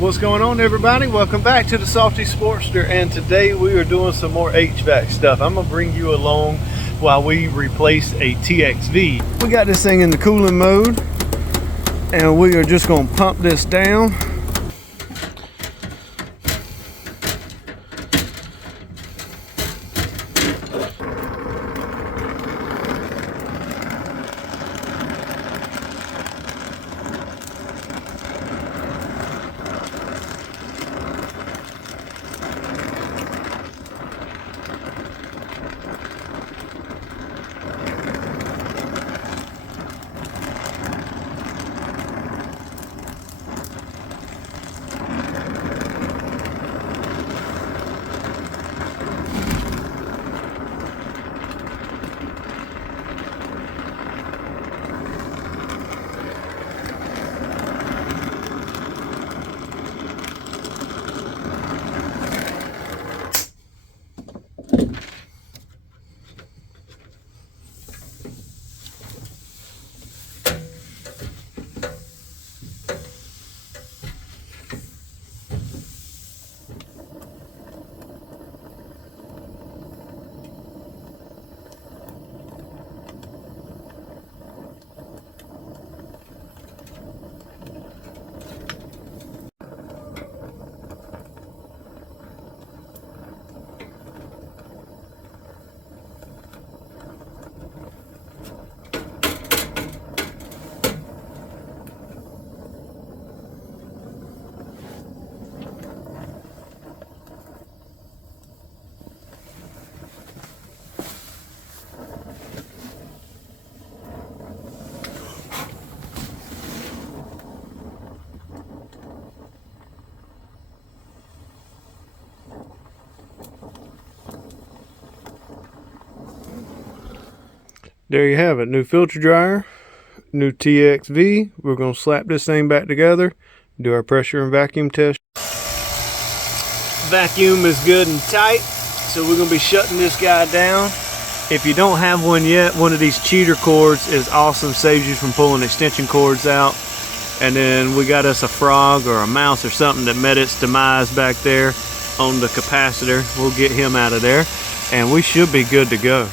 What's going on, everybody? Welcome back to the Salty Sportster, and today we are doing some more HVAC stuff. I'm gonna bring you along while we replace a TXV. We got this thing in the cooling mode, and we are just gonna pump this down. There you have it, new filter dryer, new TXV. We're gonna slap this thing back together, do our pressure and vacuum test. Vacuum is good and tight, so we're gonna be shutting this guy down. If you don't have one yet, one of these cheater cords is awesome, saves you from pulling extension cords out. And then we got us a frog or a mouse or something that met its demise back there on the capacitor. We'll get him out of there, and we should be good to go.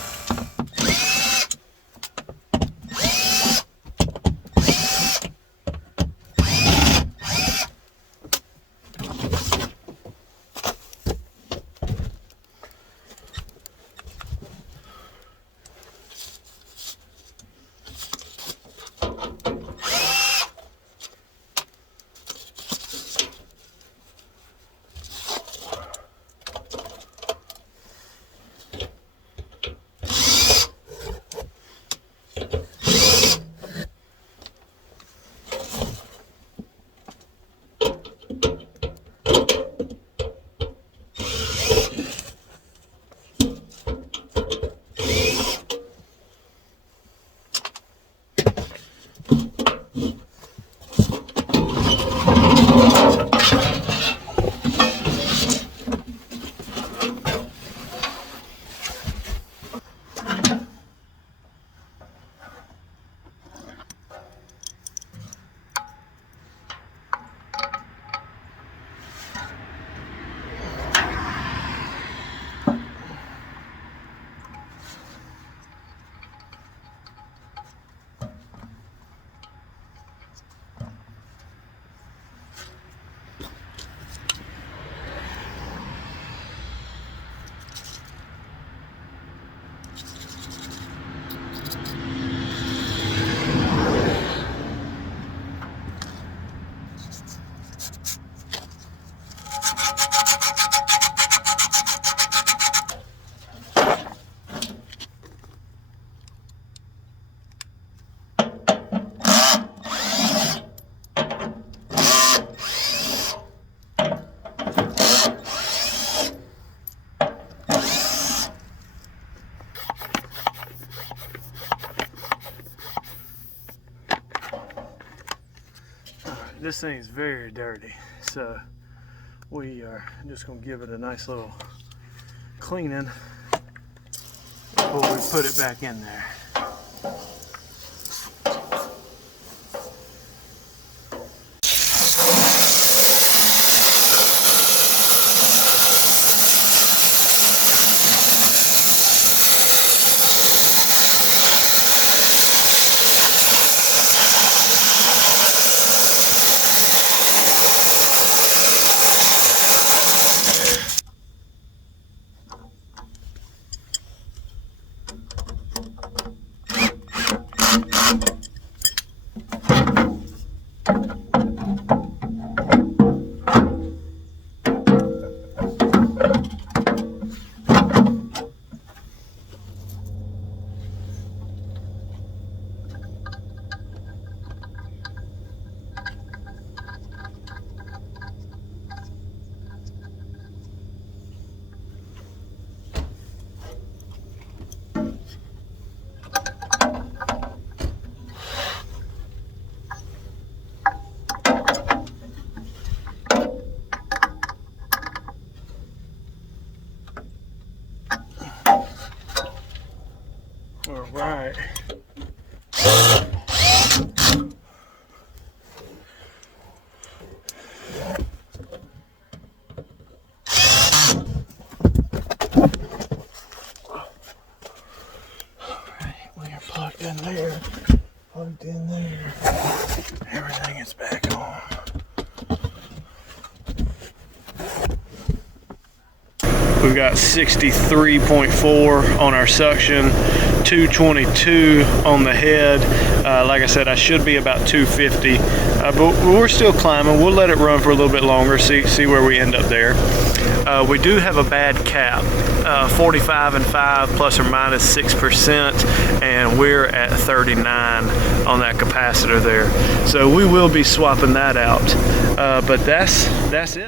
This thing's very dirty, so we are just going to give it a nice little cleaning before we put it back in there. right. Plugged in there, everything is back on. We've got 63.4 on our suction, 222 on the head. Like I said, I should be about 250, but we're still climbing. We'll let it run for a little bit longer, see where we end up there. We do have a bad cap, 45 and 5 plus or minus 6%, and we're at 39 on that capacitor there. So we will be swapping that out, but that's it.